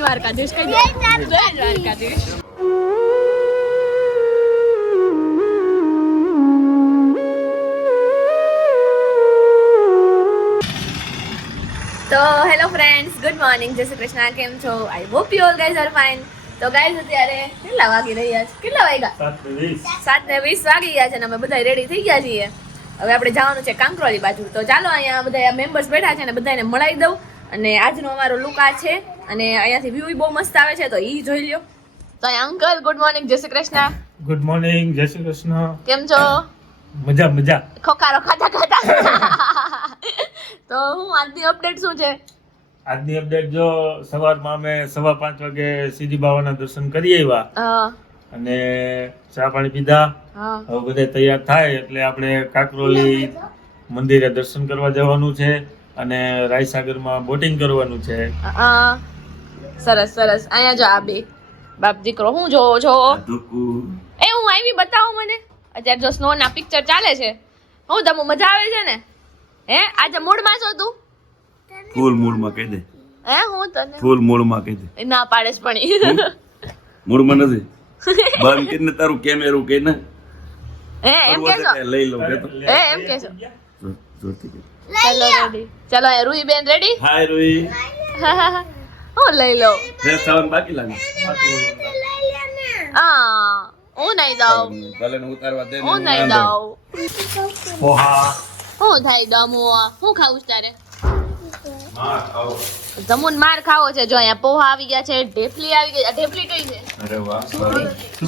દ્વારકાધીશ કહી જય દ્વારકાધીશ. તો હેલો ફ્રેન્ડ્સ ગુડ મોર્નિંગ. જય શ્રી કૃષ્ણ. કેમ છો? I hope you all guys are fine તો ગાઈઝ અત્યારે કેટલા વાગી રહ્યા છે? કેટલા વાગ્યા? સાત ને વીસ. વાગી ગયા છે અને અમે બધા રેડી થઈ ગયા છીએ. હવે આપણે જવાનું છે કાંકરોલી બાજુ. તો ચાલો અહીંયા બધા મેમ્બર્સ બેઠા છે અને બધાને મળાવી દઉં. અને આજનો અમારો લુક આ છે અને અહીંયાથી વ્યૂ બહુ મસ્ત આવે છે તો એ જોઈ લ્યો. તો અંકલ ગુડ મોર્નિંગ જય શ્રી કૃષ્ણ. ગુડ મોર્નિંગ જય શ્રી કૃષ્ણ. કેમ છો? મજા મજા. ખોખારો ખાતા ખાતા તો હું આજની અપડેટ શું છે? આજની અપડેટ જો સવારમાં અમે સવા પાંચ વાગે સીધી બાવાના દર્શન કરી આવ્યા. અને ચા પાણી પીધા. હા. હવે બધે તૈયાર થાય એટલે આપણે કાકરોલી મંદિરે દર્શન કરવા જવાનું છે અને રાયસાગરમાં બોટિંગ કરવાનું છે. સરસ સરસ. અહીંયા જો આ બે બાપ દીકરો હું જોવો છો એ હું આવી બતાવો મને. અત્યારે જો સ્નો ના પિક્ચર ચાલે છે. હું તમે મજા આવે છે ને? હે આજે મૂડમાં છો તું? ફૂલ મૂળમાં કહી દે. હે હું તને? ફૂલ મૂળમાં કહી દે. ના પાડેશ પણ મૂળમાં નથી? બંધ કરીને તારું કેમેરું કે ને હે એમ કે છો લઈ લઉં કે હે એમ કે છો જોરથી કહે. ચલો રેડી ચલો એ રૂઈ બેન રેડી હાય રોઈ હું. લઈ લો ફ્રેશ થવાનું બાકી લાગે. હા હું નહીં દઉં ભલે ને ઉતારવા દે હું નહીં. દઉં પોહા હું થાય દમો હું ખાવું છે તારે? હા, ખાઓ. જમુન માર ખાવો છે. જો અહીંયા પોહા આવી ગયા છે ઢેફલી આવી ગઈ આ ઢેફલી કઈ છે? અરે વાહ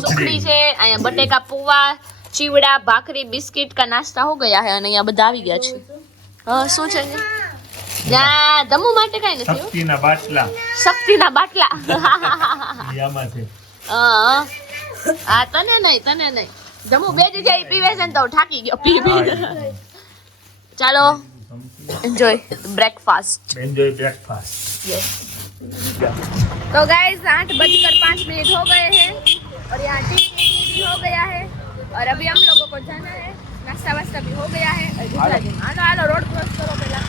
સુખડી છે અહીંયા બટેકા પોવા ચીવડા ભાખરી બિસ્કિટ કા નાસ્તા હો ગયા છે અને અહીંયા બધા આવી ગયા છે. હા શું છે? ના દમુ માટે કઈ નથી હો. શક્તિના બાટલા શક્તિના બાટલા ઈ આમાં છે હા હા તને નહીં તને નહીં જમુ બે જગ્યાએ પીવે છે ને તો થાકી ગયો પી પી ચાલો enjoy breakfast enjoy breakfast yes तो गाइस आठ बजकर पाँच मिनट हो गए हैं और यहाँ टी भी हो गया है और अभी हम लोगों को जाना है नाश्ता वास्ता भी हो गया है और दूसरा दिन हालो हालो रोड क्रॉस करो पहला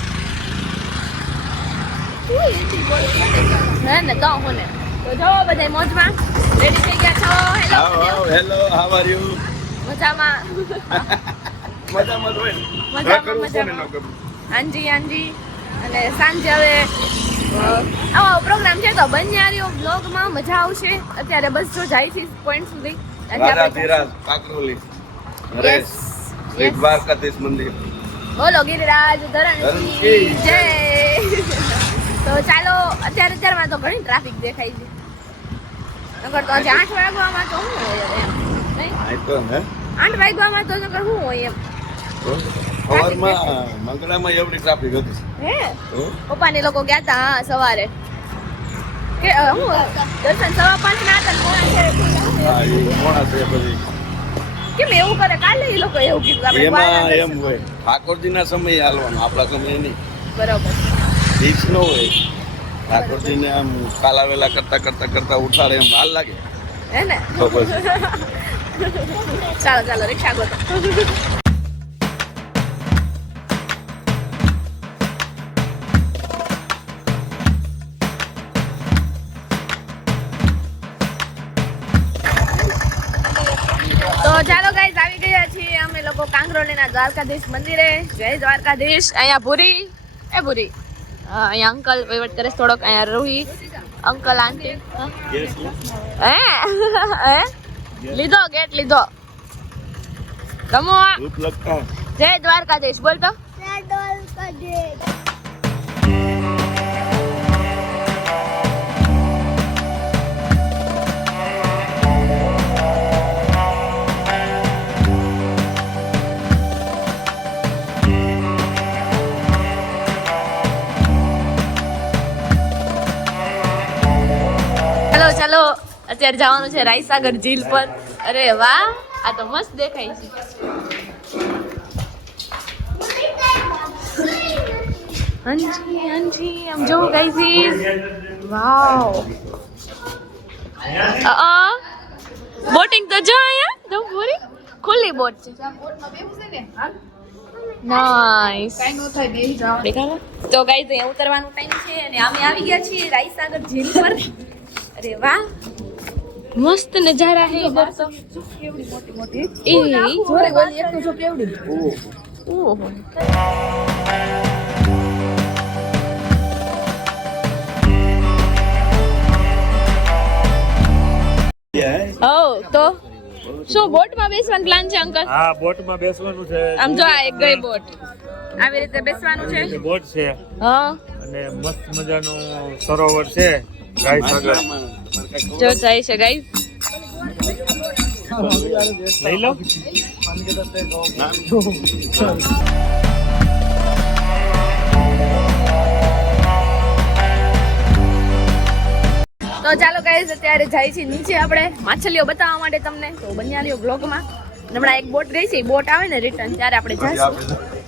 હે ને તો હું ને. તો જો બધા મોજમાં. રેડી થઈ ગયા છો? હેલો આવો, આવો. હેલો હાવ આર યુ મજામાં? મજામાં હોય મજામાં, ના કરવું કોને મજામાં. હાંજી હાંજી. અને સાંજે હવે આવો પ્રોગ્રામ છે તો બંજારીઓ બ્લોગમાં મજા આવશે. અત્યારે બસ જો જાય છે પોઈન્ટ સુધી. બોલો ગિરિરાજ ધરણ જય. અત્યારે તો ઘણી ટ્રાફિક દેખાય છે. નકર તો આજે આઠ વાગવામાં તો શું હોય એમ નહીં? આઠ વાગવામાં તો નકર શું હોય એમ? સવારમાં મંગળામાં એવડી ટ્રાફિક હતી. હે? પપ્પાને લોકો ગયા હતા હા સવારે. કે હું દર્શન સવા પાંચ ના હતા પોણા છે પછી. કેમ એવું કરે? કાલે એ લોકો એવું કીધું આપણે એમાં એમ. હોય. ઠાકોરજીના સમયે હાલવાનું આપણા સમયે નહીં. બરાબર. ન હોય. ઠાકોરજીને આમ કાલાવેલા કરતા કરતા કરતા ઉઠાડે એમ હાલ લાગે. હે ને? તો પછી. ચાલો ચાલો રિક્ષા ગોતો. ચાલો આવી ગયા છીએ અમે લોકો કાંકરોલીના દ્વારકાધીશ મંદિરે. જય દ્વારકાધીશ. અહીંયા ભૂરી. એ ભૂરી. અહીંયા અંકલ વહીવટ કરે થોડોક અહીંયા રૂહી. અંકલ આંટી હે? હે? લીધો ગેટ લીધો. રમો જય દ્વારકાધીશ બોલ તો. ચાલો ચાલો, અત્યારે જવાનું છે રાયસાગર ઝીલ પર. અરે વાહ, આ તો મસ્ત દેખાય છે. હાંજી હાંજી, આમ જો ગાઈઝ વાવ. અ બોટિંગ તો જો અહીંયા તો પૂરી. ખુલ્લી બોટ છે. નાઈસ તો ગાઈઝ ઉતરવાનો ટાઈમ છે અને અમે આવી ગયા છીએ રાયસાગર ઝીલ પર. અરે વાહ. મસ્ત નજારા હે ઇધર તો એ જોરે ઓલી એક જો કેવડી. ઓહો. હો તો શું બોટમાં બેસવાનો પ્લાન છે અંકલ? હા બોટમાં બેસવાનું છે. આમ જો આ એક ગઈ બોટ. આવી રીતે બેસવાનું છે? બોટ છે હા. અને મસ્ત મજાનું સરોવર છે. જો જાય છે ગાઈસ. લઈ લો. તો ચાલો ગાઈસ અત્યારે જાય છે નીચે આપણે માછલીઓ બતાવવા માટે તમને. તો બન્યા લ્યો બ્લોગમાં હમણાં એક બોટ ગઈ છે બોટ આવે ને રિટર્ન ત્યારે આપણે જઈશું.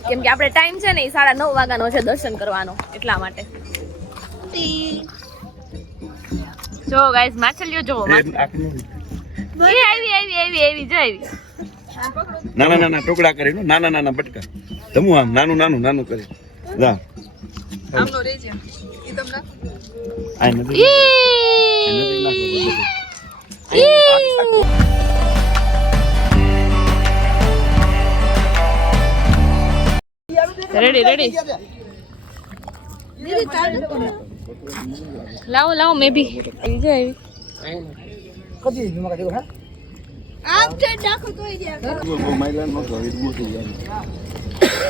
કેમ કે આપણે ટાઈમ છે ને એ સાડા નવ વાગ્યાનો છે દર્શન કરવાનો એટલા માટે. જો ગાઈસ માછલીઓ જો. એ આવી આવી આવી આવી જો આવી નાના નાના ટુકડા કરીને નાના નાના બટકા તમુ આમ નાનું નાનું નાનું કરી જા આમનો રેજે ઈ તમને આ નથી ઈ. રેડી રેડી લાવો લાવો મે બી. આવી જાય. બહુ માયલા નહોતો, હવે બો થઈ જાય.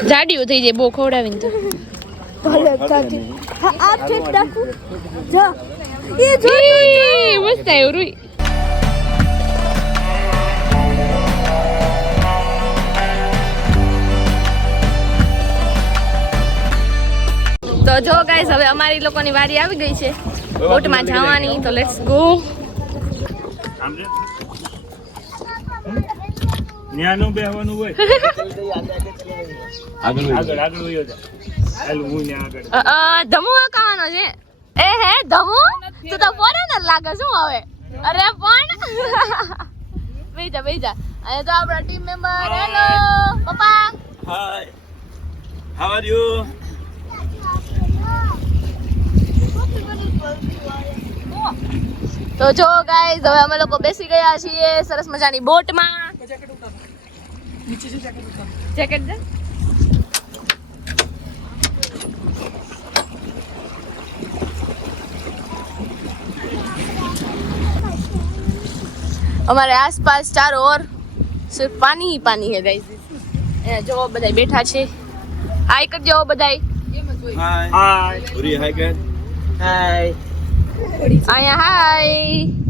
જાડીઓ થઈ જાય બહુ ખવડાવીને તો. ઈ, મસ્ત આવ્યું રૂઈ. તો જો ગાઈસ હવે અમારી લોકોની વારી આવી ગઈ છે. બોટમાં જવાની તો લેટ્સ ગો આમ રે. ન્યા નો બેહવાનું હોય. આગળ આગળ આગળ વયો જા. હાલ હું ન્યા આગળ. ધમુ કાવાનો છે? એ હે ધમુ? તું તો ફોરેનર લાગે શું હવે? અરે પણ. બેજા બેજા અને તો આપણા ટીમ મેમ્બર હેલો પપ્પા. હાય હાવ આર યુ તો જો ગાઈઝ હવે અમે લોકો બેસી ગયા છીએ સરસ મજાની બોટમાં જેકેટ દે हमारे आसपास चारों ओर सिर्फ पानी ही पानी है गाइस અહીંયા જો બધા બેઠા છે હાય કરજો બધાય હાય હાય ઉરી હાય કે અહીંયા હાય.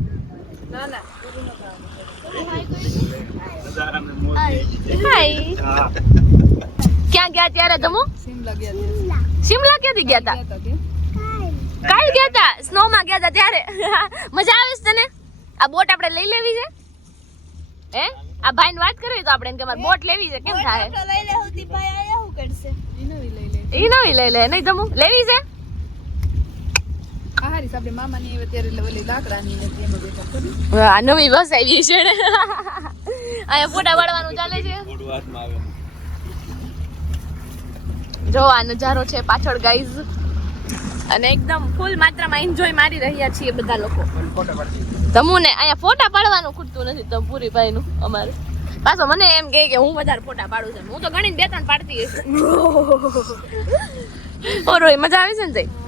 ક્યાં ગયા ત્યારે તમે? શિમલા ક્યાંથી ગયા હતા કાલ ગયા હતા સ્નો માં ગયા હતા ત્યારે. મજા આવે છે તને? આ બોટ આપણે લઈ લેવી છે? હે? આ ભાઈ ને વાત કરવી તો આપણે એમ કે મારે બોટ લેવી છે. કેમ થાય? ઈ નવી લઈ લે. ઈ નવી લઈ લે. નહીં તમુ લેવી છે? નવી બસ આવી છે. અહીંયા ફોટા પાડવાનું ચાલે છે. જો નજારો છે પાછળ ગાઈઝ અને એકદમ ફૂલ માત્રામાં એન્જોય મારી રહ્યા છીએ બધા લોકો. તમુને અહીંયા ફોટા પાડવાનું ખૂટતું નથી, તમ પૂરી ભાઈ નું અમારે. પાછો મને એમ કહે કે હું વધારે ફોટા પાડું છું. હું તો ઘણી બે ત્રણ પાડતી હશે. ઓરો મજા આવી છે ને ટ્રેનનો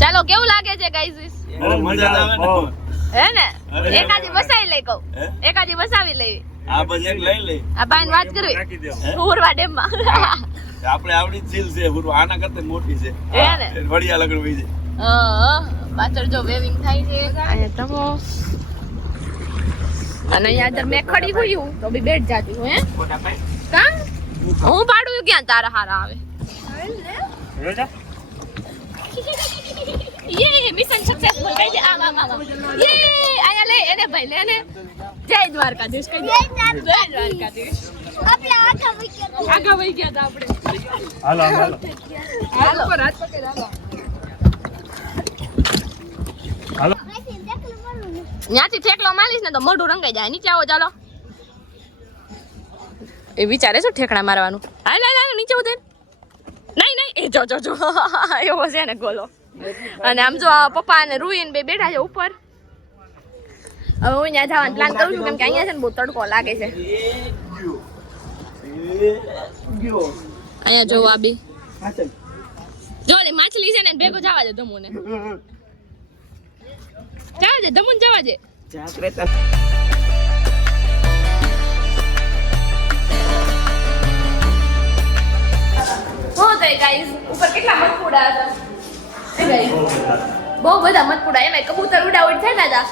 ચાલો કેવું લાગે છે ગાઈઝ બહુ મજા આવે હે ને? એકાદી વસાવી લઈ કહું. એકાદી વસાવી લઈ. આ પછી એક લઈ લઈ. આ ભાઈ વાત કરવી. રાખી ઉરવા ડેમમાં આપણે આવડી ઝીલ છે હુરુ આના કરતા મોટી છે. હે ને? વડિયા લગડ વઈ છે હા, પાછળ જો વેવિંગ થાય છે. અહીંયા તમો અને અહીંયા અંદર મેં ખડી હોયું તો બી બેઠ જાતી હું હે? કા? હું પાડું ક્યાં તારા હારા આવે? યે મિશન સક્સેસફુલ કહી દે આમ આમ આમ આમ. યે આયા લે એને ભાઈ લે ને જય દ્વારકાધીશ કહી દે. જય દ્વારકાધીશ. આગા વહી ગયા હતા. આપણે. હાલો હાલો હાલો. ઉપર હાથ પકડ હાલો. હાલો. ત્યાંથી ઠેકલો મારીશ ને તો મોઢું રંગાઈ જાય. નીચે આવો ચાલો. એ વિચારે શું ઠેકડા મારવાનું. હાલ હાલ નીચે ઉતર. એ જો જો જો. એવો છે ને ગોલો. અને આમ જો પપ્પા અને રૂહીન બે બેઠા છે ઉપર. હવે હું ત્યાં જવાનું પ્લાન કરું છું કેમ કે અહીંયા છે ને બહુ તડકો લાગે છે. અહીંયા જોવો બી. જો ને માછલી છે ને ભેગો જવા દે ધમુને જવા દે ધમુન જવા દે. હું તો ગાઈસ ઉપર કેટલા એ બહુ બધા મટકુડા એમાં કબૂતર ઉડાવડ થાય થતા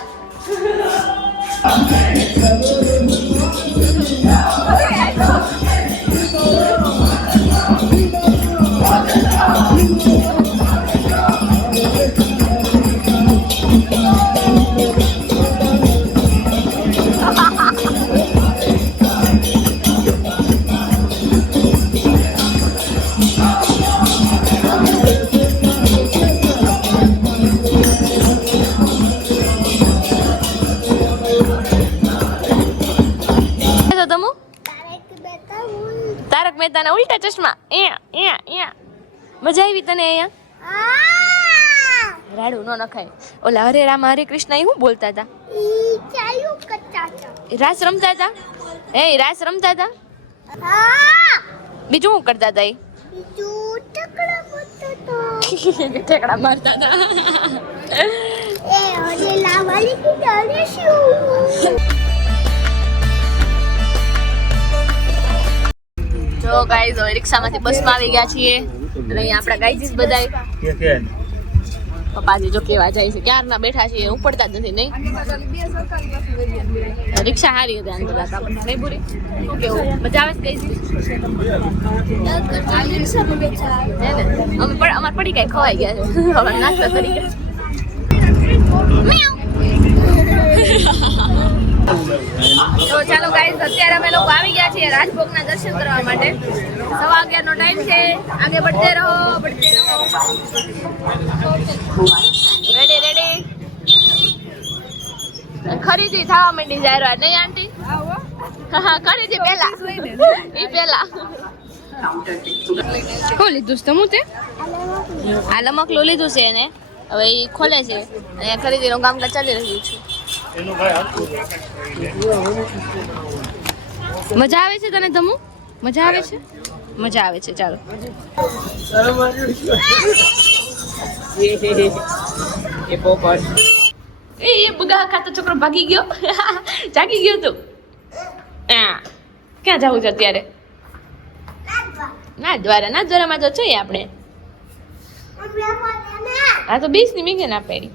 ન ઓલા હરે રામ હરે કૃષ્ણ એ શું બોલતા હતા રાસ રમતા હતા એ રાસ રમતા હતા બીજું શું કરતા હતા એ ઠેકડા મારતા હતા જો ગાઈઝ રિક્ષામાંથી બસમાં આવી ગયા છીએ. અને અહીંયા આપણા ગાઈઝીસ બધાય. કે કે? પપ્પાજી જો કેવા જાય છે ક્યારના બેઠા છે ઉપડતા જ નથી નહીં? રિક્ષા હારી હતી બધા આપણને નહીં પૂરી શું કેવું? મજા આવે હે અમે પણ અમાર પડી કઈ ખવાઈ ગયા છે. નાસ્તા તરીકે તો ચાલો ગાઈઝ અત્યારે અમે લોકો આવી ગયા છીએ રાજભોગના દર્શન કરવા માટે. સવા અગિયાર નો ટાઈમ છે. આગળ બઢતે રહો બઢતે રહો. રેડી રેડી ખરીદી થવા માંડી જાય નહીં આંટી? હા ખરીદી પેલા ઈ પેલા શું લીધું છે? તે? આ લમકલું લીધું છે એને. હવે એ ખોલે છે. અને ખરીદીનું કામકાજ ચાલી રહ્યું છે. મજા આવે છે તને ધમુ મજા આવે છે? મજા આવે છે ચાલો. એ એ બગા ખાતો છોકરો ભાગી ગયો. જાગી ગયો તું. આ ક્યાં જવું છે અત્યારે? ના દ્વારા ના દ્વારામાં તો છે આપણે. હા તો બીસની મીંગે ના પેરી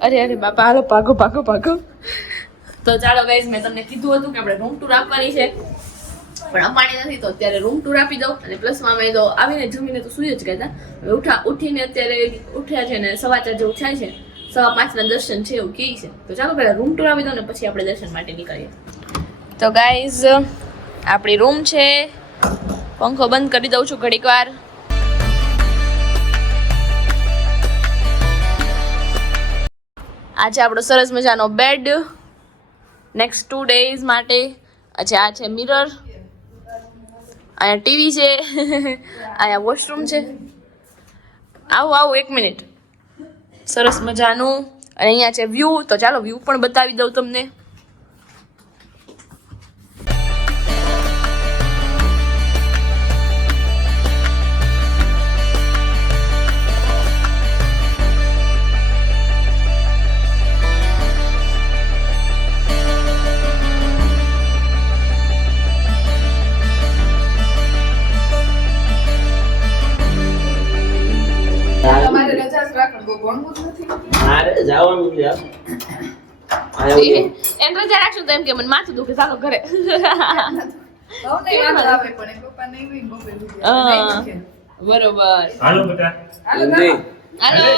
અરે અરે, બાપા, હાલો પાકો પાકો પાકો તો ચાલો ગાઈઝ મેં તમને કીધું હતું કે આપણે રૂમ ટૂર આપવાની છે. પણ અપાણી નથી, તો અત્યારે રૂમ ટૂર આપી દઉં અને પ્લસમાં અમે તો આવીને જમીને તો સુઈ જ ગયા હતા. હવે ઉઠા, ઉઠીને અત્યારે ઉઠ્યા છે ને સવા ચાર જેવું થાય છે. સવા પાંચના દર્શન છે એવું કહે છે. તો ચાલો, પહેલાં રૂમ ટૂર આપી દઉં ને પછી આપણે દર્શન માટે નીકળીએ. તો ગાઈઝ આપણી રૂમ છે. પંખો બંધ કરી દઉં છું ઘડીક વાર. આજે આપણો સરસ મજાનો બેડ નેક્સ્ટ ટુ ડેઝ માટે અચ્છા આ છે મિરર અહીંયા ટીવી છે. અહીંયા વોશરૂમ છે. આવું આવું, એક મિનિટ સરસ મજાનું. અને અહીંયા છે વ્યૂ તો ચાલો વ્યૂ પણ બતાવી દઉં તમને. જવાનું છે. એમ રજા રાખશું તો એમ કે મને માથું દુખે ચાલો ઘરે. બરોબર. હાલો બેટા. હાલો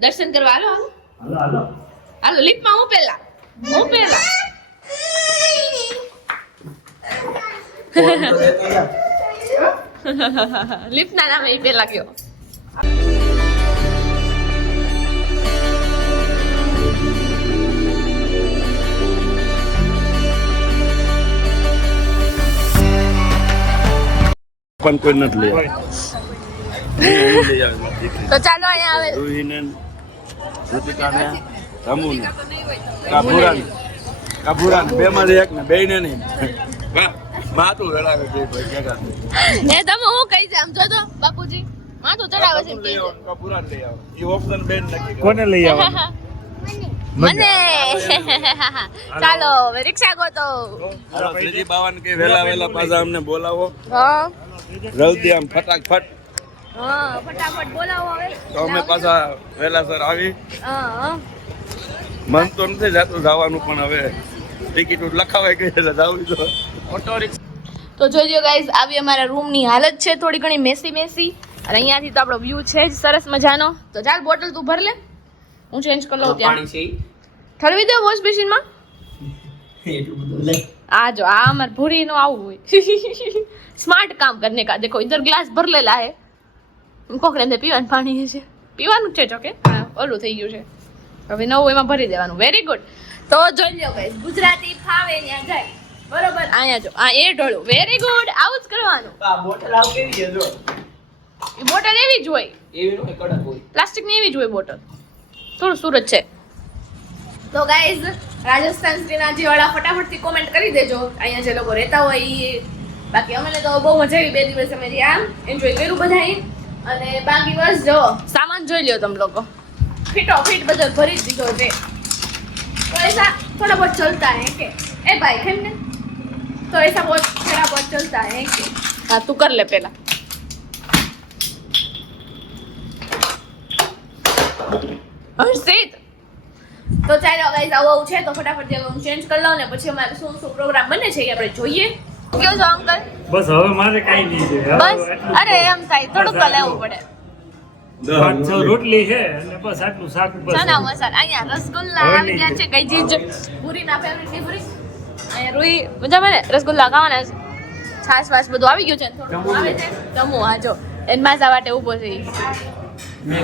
દર્શન કરવા હાલો હાલો. હાલો હાલો. લિફ્ટમાં હું પેલા હું પેલા. લિફ્ટના નામે એ પેલા કયો પણ કોઈ નથી લઈ. તો ચાલો અહીંયા આવે. રૂહીને ઋતિકાને રમુને કાભુરાને કાભુરાને બે માંથી એક ને બે ને નહીં માથું રડાવે છે એ તમે હું કહી છે? આમ જો તો બાપુજી માથું ચડાવે છે લઈ આવો, કાભુરાને લઈ આવો. ઈ ઓપ્શન બેન નક્કી કોને લઈ આવો? મને. ચાલો રિક્ષા ગોતો. બાવાને કે વેલા વેલા પાછા અમને બોલાવો. હા. જલ્દી આમ ફટાફટ હા ફટાફટ બોલાવો હવે. તો અમે પાછા વેલાસર આવી. હા હા. મન તો નથી જાતું જવાનું પણ હવે ટિકિટ લખાવાય ગઈ એટલે જાવું તો ઓટો તો જોઈ લો ગાઈઝ આવી અમારા રૂમની હાલત છે થોડી ઘણી મેસી મેસી. અને અહીંયાથી તો આપણો વ્યૂ છે જ સરસ મજાનો. તો ચાલ બોટલ તું ભર લે. હું ચેન્જ કરી લઉં ત્યાં. પાણી છે ઈ? ઠરવી દે વોશ મશીનમાં આ જો આ અમાર ભૂરી નું આવું હોય. સ્માર્ટ કામ કરને કા. દેખો ઇધર ગ્લાસ ભરલેલા હે. કોકરે અંદર પીવાનું પાણી છે પીવાનું છે જોકે હા ઓલું થઈ ગયું છે. હવે નવું એમાં ભરી દેવાનું. વેરી ગુડ તો જોઈ લો ગાઈસ ગુજરાતી ફાવે ત્યાં જાય. બરોબર? અહીંયા જો આ એ ઢોળું. વેરી ગુડ આવું જ કરવાનું. આ બોટલ આવ કેવી છે જો? બોટલ એવી જ હોય. એવી હોય કડક હોય. પ્લાસ્ટિકની એવી જ હોય બોટલ. થોડું સુરત છે. તો ગાઈઝ રાજસ્થાન શ્રીનાજી વાળા ફટાફટથી કોમેન્ટ કરી દેજો. અહીંયા જે લોકો રહેતા હોય એ બાકી અમને તો બહુ મજા આવી બે દિવસ અમે આમ એન્જોય કર્યું બધાએ. અને બાકી બસ જો, સામાન જોઈ લ્યો તમે લોકો. ફિટો ફિટ બધો ભરી જ દીધો છે. પૈસા થોડા બહુ ચલતા હે કે? એ ભાઈ કેમ ને? તો એસા બહુ થોડા બહુ ચલતા હે કે? હા, તું કર લે પહેલાં. હર્ષિત! તો ચાલો ગાઈઝ આવું આવું છે તો ફટાફટ જે હું ચેન્જ કરી લઉં ને પછી અમારે શું શું પ્રોગ્રામ બને છે એ આપણે જોઈએ. કેવું છો અંકલ? બસ હવે મારે કાઈ નહીં છે. બસ અરે એમ થાય થોડુંક તો લેવું પડે. રોટલી છે અને બસ આટલું શાક બસ ચણા મસાલા. અહીંયા રસગુલ્લા આવી ગયા છે કઈ ચીજ? ફેવરિટ પૂરી અહીંયા રૂઈ મજામાં ને? રસગુલ્લા ખાવાના છે. છાશ વાસ બધું આવી ગયું છે ને થોડું આવે છે. જમવું હા જો. એન માસા માટે ઊભો છે કયો ને,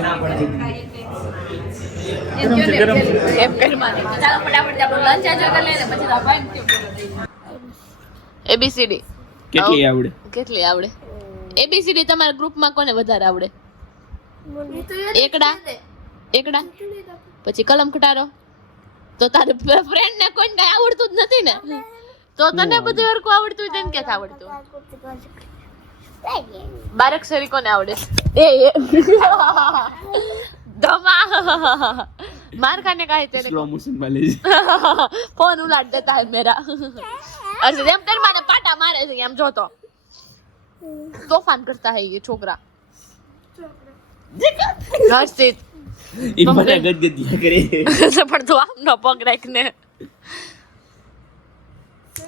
એબીસીડી. કેટલી આવડે? કેટલી આવડે? એબીસીડી તમારા ગ્રુપમાં કોને વધારે આવડે? એકડા? એકડા? પછી કલમ ખટારો તો તારે ફ્રેન્ડ ને કોઈને કઈ આવડતું જ નથી ને? તો તને બધું હરખું આવડતું હોય તને કે આવડતું? બારક સરી કોને આવડે? એ. એ ધમા માર ખાને કાહે તેરે સ્લો મોશન માં લે ફોન ઉલાટ દેતા હે મેરા અર્ષિત એમ કરી માને પાટા મારે છે એમ જોતો તોફાન કરતા હે ये छोकरा હર્ષિત ઈ મને ગદગદિયા કરે પણ તું આમનો પગ રાખને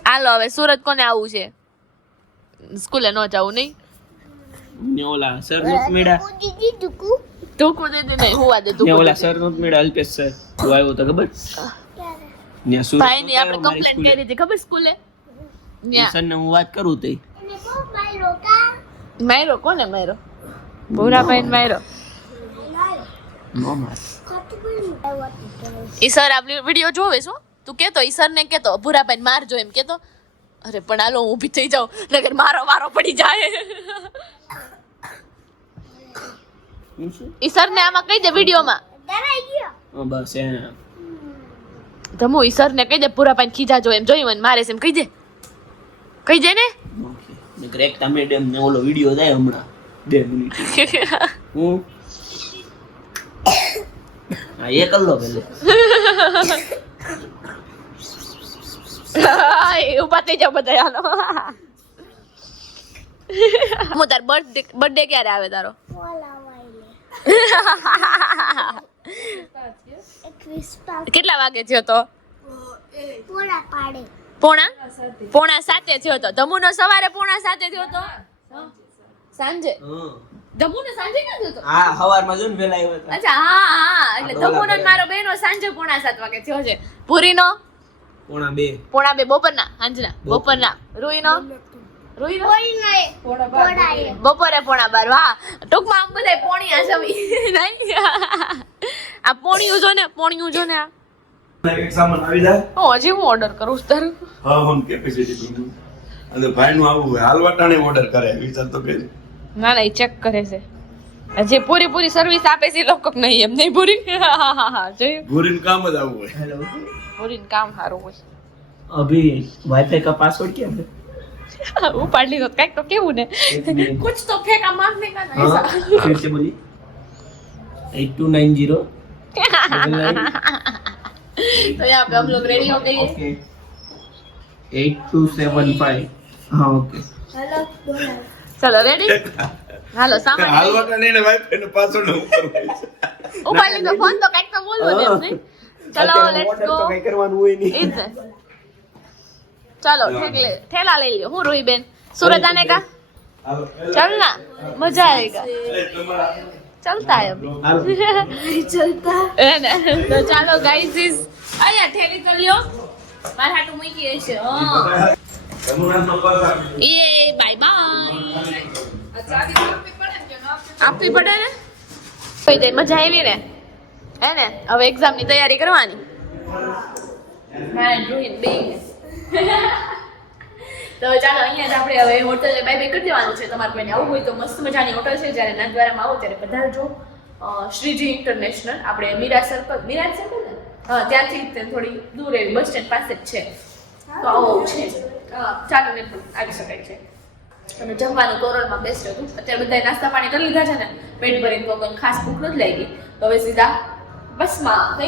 હાલો હવે સુરત કોને આવવું છે સ્કૂલે ન જવું નહીં ને ઓલા સર નોત મેડા ટૂંકું દે દે નહીં હુવા દે ને ઓલા સર નોત મેડા અલ્પેશ સર. તું આવ્યો તો ખબર? ને સુરત ભાઈ ની આપણે કમ્પ્લેન કરી હતી ખબર સ્કૂલે? ને સર ને હું વાત કરું તે. માયરો કોને માયરો? ભૂરાભાઈ માયરો. નો ઈ સર આપણી વીડિયો જોવે છો તું કેતો ઈ સર ને કેતો ભૂરાભાઈ મારજો એમ કેતો. અરે પણ હાલો હું ઊભી થઈ જાઉં નગર મારો વારો પડી જાય. હું શું ઈ સર ને આમાં કહી દે વિડીયોમાં. બસ એ ધમુ ઈસર સર ને કહી દે પૂરા પાન ખીજા જો એમ જોયું મને મારે એમ કહી દે. કહી દે ને. નકર તમે ડેમ ને ઓલો વિડિયો જાય હમણાં. બે મિનિટ. હું? હા એ પેલે ઊભા થઈ જાઓ બધા હું તાર બર્થડે બર્થડે ક્યારે આવે તારો? કેટલા વાગે થયો તો? પોણા? પોણા સાતે થયો તો. ધમુનો સવારે પોણા સાતે થયો તો? સાંજે? ધમુનો સાંજે ક્યાં થયો હા સવારમાં જો ને પેલા આવ્યો અચ્છા હા હા એટલે ધમુનો મારો બેનો સાંજે પોણા સાત વાગે થયો છે. પૂરીનો? પોણા બે. પોણા બે બપોરના સાંજના બપોરના. રૂઈનો બપોરે પોણા બાર વાહ. ટૂંકમાં આમ બધા પોણિયા સવી નહીં? આ પોણિયું જો ને પોણિયું જો ને આ. હજી હું ઓર્ડર કરું છું તારું. હા હું કેપેસિટી અને ભાઈ આવું હોય ઓર્ડર કરે વિચાર તો કે ના ના એ ચેક કરે છે. જે પૂરી પૂરી સર્વિસ આપે છે લોકો નહીં એમ નહીં પૂરી? જોયું? કામ જ આવું હોય. हेलो પૂરીને કામ સારું હોય अभी वाईफाई का पासवर्ड क्या है ઉપાડ લીધો કઈક તો કેવું ને एक मिनट कुछ तो फेंका मारने का ना हाँ ऐसा फिर से बोलिए एट टू नाइन जीरो तो यहाँ पे हम लोग रेडी हो गए हैं okay eight two seven five हाँ ओके चलो रेडी હાલો સામાન લઈ લો. હાલવાના નહીં ને વાઈફ એને પાછળ ને ઉપર હોય છે. ઉપાડ લીધો ફોન તો કઈક તો બોલવો ને એમ નહીં ચલો લેટ્સ ગો કઈ કરવાનું હોય નહીં ઈ જ ને ચલો ઠેકલે ઠેલા લઈ લ્યો હું રોઈ બેન सूरज आने का चल ना मजा आएगा चलता है अब चलता है ना तो ચાલો ગાઈસ ઇઝ અહીંયા ઠેલી તો લ્યો મારા હાટુ મૂકી હશે હા એ બાય બાય આપવી પડે ને કોઈ દે મજા આવી ને હે ને હવે એક્ઝામની તૈયારી કરવાની? તો ચાલો, અહીંયા જ આપણે હવે હોટલ બાય બાય કરી દેવાનું છે. તમારે કોઈને આવવું હોય તો મસ્ત મજાની હોટલ છે. જ્યારે નાથદ્વારામાં આવો ત્યારે પધારજો શ્રીજી ઇન્ટરનેશનલ આપણે મીરા સર્કલ મીરા સર્કલ ને? હા, ત્યાંથી થોડી દૂર એવી બસ સ્ટેન્ડ પાસે જ છે. તો આવો છે ચાલો ને આવી શકાય છે. અને જમવાનું તોરણમાં બેસ્ટ હતું. અત્યારે બધાએ નાસ્તા પાણી કરી લીધા છે ને? પેટ ભરીને કોઈ ખાસ ભૂખ નથી લાગી. તો હવે સીધા બસમાં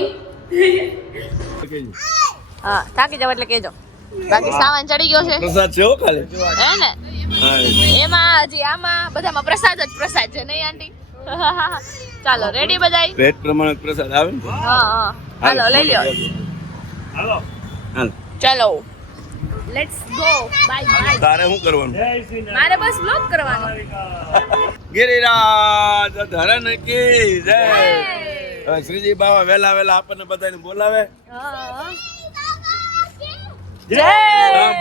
હા થાકી જાવ એટલે કહેજો. બાકી સામાન ચડી ગયો છે. પ્રસાદ છે ખાલી? હે ને? એમાં હજી આમાં બધામાં પ્રસાદ જ પ્રસાદ છે નહીં આંટી? ચાલો રેડી બધાય? પેટ પ્રમાણે પ્રસાદ આવે ને? હા હા. હાલો લઈ લ્યો. હાલો. ચાલો. લેટ્સ ગો બાય બાય તારે શું કરવાનું? મારે બસ બ્લોગ કરવાનો. ગિરિરાજ. ધરણ કી જય. શ્રીજી બાવા વેલા વેલા આપણને બધાને બોલાવે. જય!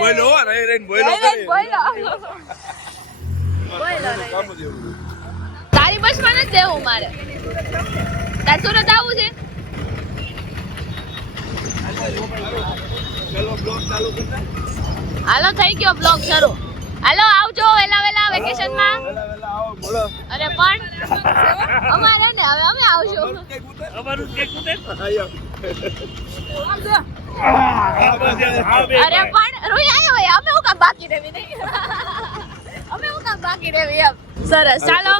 બોલો રહી રહીને બોલો બોલો. તારી બસમાં નથી દેવું મારે. તાર સુરત આવું છે? હાલો થઈ ગયો બ્લોગ શરૂ. હાલો આવજો વેલા વેલા વેકેશનમાં. વેલા વેલા આવો બોલો. અરે પણ અમારે ને હવે અમે આવશું અમારું કેક ઉતર. અરે પણ રોઈ આયો હોય અમે હું કામ બાકી રહેવી નહીં? અમે હું કામ બાકી રહેવી એમ? સરસ ચાલો.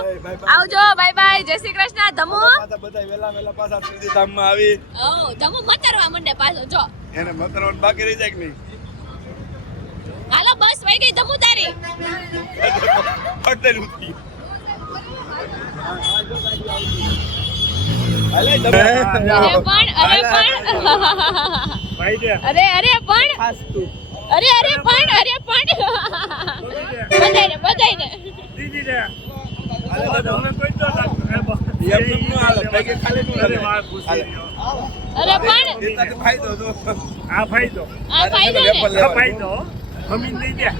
આવજો બાય બાય. જય શ્રી કૃષ્ણ. ધમુ. બધા વેલા વેલા પાછા ત્રીજી ધામમાં આવી. ઓ ધમુ મતરવા મંડે પાછો જો. એને મતરવાનું બાકી રહી જાય કે નહીં? વઈ ગઈ ધમુ તારી. અરે અરે પણ. અરે અરે પણ. અરે પણ અરે પણ. બધાયને બધાયને. દીદી ન ન. અરે વાહ, પણ. એનાથી ફાયદો જો. આ ફાયદો. આ ફાયદો. આ ફાયદો. જમીન દે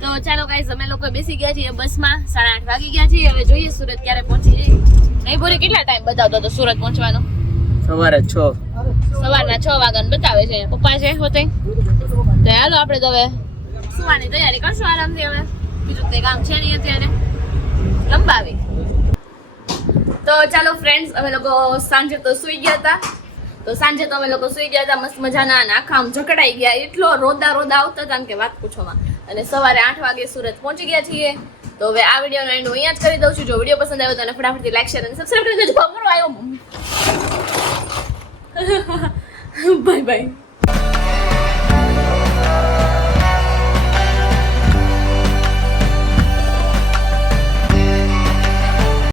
તો ચાલો ગાઈસ અમે લોકો બેસી ગયા છીએ બસમાં. સાડા આઠ વાગી ગયા છીએ. હવે જોઈએ સુરત ક્યારે પહોંચી જઈએ નહીં બોરી કેટલા ટાઈમ બતાવતો હતો સુરત પહોંચવાનો? સવારે છ. સવારના છ વાગ્યા બતાવે છે. પપ્પા છે હોતે તો હાલો આપણે તો હવે સુવાની તૈયારી કરશું આરામથી હવે. બીજું કંઈ કામ છે નહીં અત્યારે. લંબાવી. તો ચાલો ફ્રેન્ડ્સ અમે લોકો સાંજે તો સુઈ ગયા હતા. તો સાંજે તો અમે લોકો સુઈ ગયા હતા, મસ્ત મજાના અને આખા આમ જકડાઈ ગયા. એટલો રોદા રોદા આવતા હતા કે વાત પૂછોમાં અને સવારે આઠ વાગે સુરત પહોંચી ગયા છીએ. તો હવે આ વિડીયોનો એન્ડ હું અહીંયા જ કરી દઉં છું. જો વીડિયો પસંદ આવ્યો તો એને ફટાફટથી લાઈક શેર અને સબસ્ક્રાઈબ કરી દેજો. અમારો આવ્યો. Bye bye